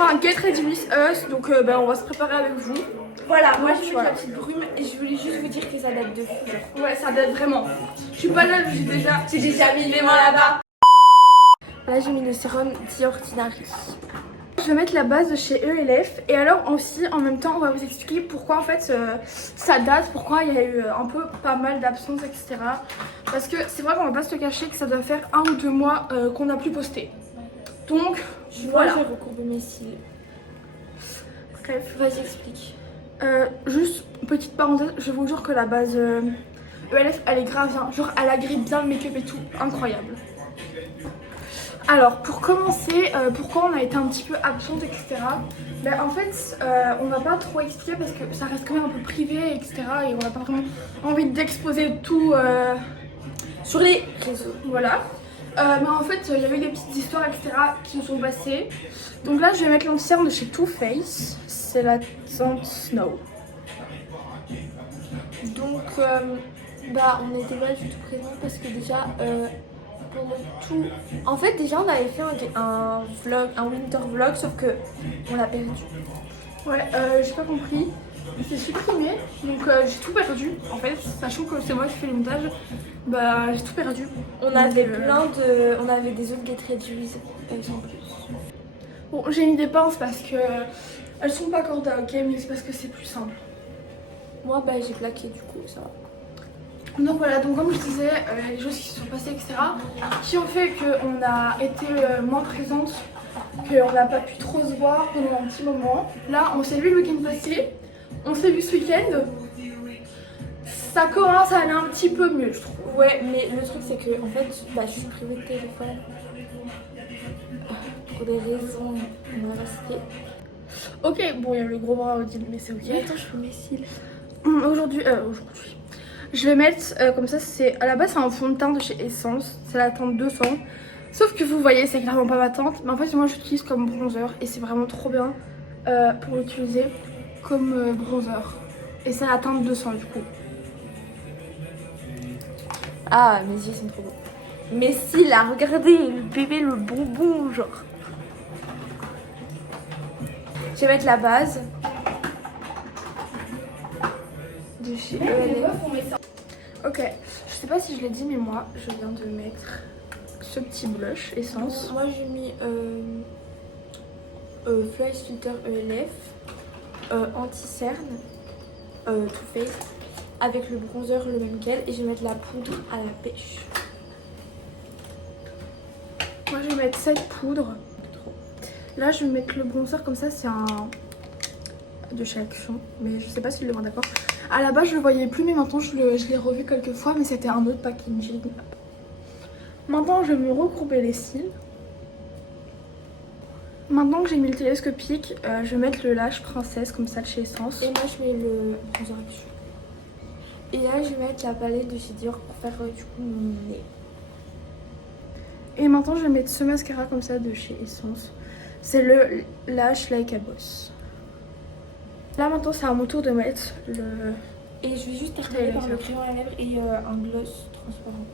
fera un Get Ready With Us, donc on va se préparer avec vous. Voilà, moi je vais mettre la petite brume et je voulais juste vous dire que ça date de fou. Ouais, ça date vraiment. Je suis pas là, j'ai déjà mis les mains là-bas. Là j'ai mis le sérum The Ordinary. Je vais mettre la base de chez ELF et alors aussi en même temps on va vous expliquer pourquoi en fait ça date, pourquoi il y a eu un peu pas mal d'absences, etc. Parce que c'est vrai qu'on va pas se le cacher que ça doit faire 1 ou 2 mois qu'on n'a plus posté. Donc voilà. Moi j'ai recourbé mes cils. Bref, vas-y explique. Juste petite parenthèse, je vous jure que la base ELF elle est grave bien, genre elle agrippe bien le make-up et tout, incroyable. Alors pour commencer, pourquoi on a été un petit peu absente, etc. Ben, en fait on va pas trop expliquer parce que ça reste quand même un peu privé, etc. Et on n'a pas vraiment envie d'exposer tout sur les réseaux. Voilà. Mais en fait il y avait des petites histoires, etc. qui nous sont passées. Donc là je vais mettre l'anti-cerne de chez Too Faced. C'est la teinte Snow. Donc on n'était pas du tout présents parce que déjà pendant tout... En fait déjà on avait fait un vlog, un winter vlog sauf que on l'a perdu. Ouais, j'ai pas compris. Il s'est supprimé, donc j'ai tout perdu en fait, sachant que c'est moi qui fais le montage, bah j'ai tout perdu. On avait on avait des autres Get Ready With sans plus. Bon, j'ai mis des pinces parce que elles sont pas cordées, ok, mais c'est parce que c'est plus simple. Moi j'ai plaqué du coup, ça va. Donc voilà, donc comme je disais, les choses qui se sont passées, etc. qui ont fait qu'on a été moins présente, qu'on n'a pas pu trop se voir pendant un petit moment. Là, on s'est vu le week-end passé, on s'est vu ce week-end. Ça commence à aller un petit peu mieux, je trouve. Ouais, mais le truc c'est que en fait, je suis privée de téléphone. Pour des raisons, on va rester. Ok, bon, il y a le gros bras Odile, mais c'est ok. Mais attends, je fais mes cils. Aujourd'hui, je vais mettre comme ça, c'est à la base c'est un fond de teint de chez Essence, c'est la teinte 200. Sauf que vous voyez, c'est clairement pas ma teinte, mais en fait moi j'utilise comme bronzer et c'est vraiment trop bien pour l'utiliser comme bronzer. Et c'est la teinte 200 du coup. Ah, mes yeux sont trop beaux. Mais si là, regardez, le bébé, le bonbon, genre. Je vais mettre la base de chez ELF. Ok, je sais pas si je l'ai dit, mais moi je viens de mettre ce petit blush Essence. Moi j'ai mis Face Filter ELF, anti-cerne, Too Faced, avec le bronzer le même qu'elle, et je vais mettre la poudre à la pêche. Moi je vais mettre cette poudre. Là je vais mettre le bronzer comme ça, c'est un de chez Action, mais je sais pas s'il le vend, d'accord. À la base je le voyais plus, mais maintenant je l'ai revu quelques fois, mais c'était un autre packaging. Maintenant je vais me recourber les cils. Maintenant que j'ai mis le télescopique, je vais mettre le lash princesse comme ça de chez Essence. Et moi je mets le bronzer Action. Et là je vais mettre la palette de chez Dior pour faire du coup mon nez. Et maintenant je vais mettre ce mascara comme ça de chez Essence. C'est le Lash Like a Boss. Là maintenant c'est à mon tour de mettre le... Et je vais juste terminer par le crayon à lèvres et un gloss transparent.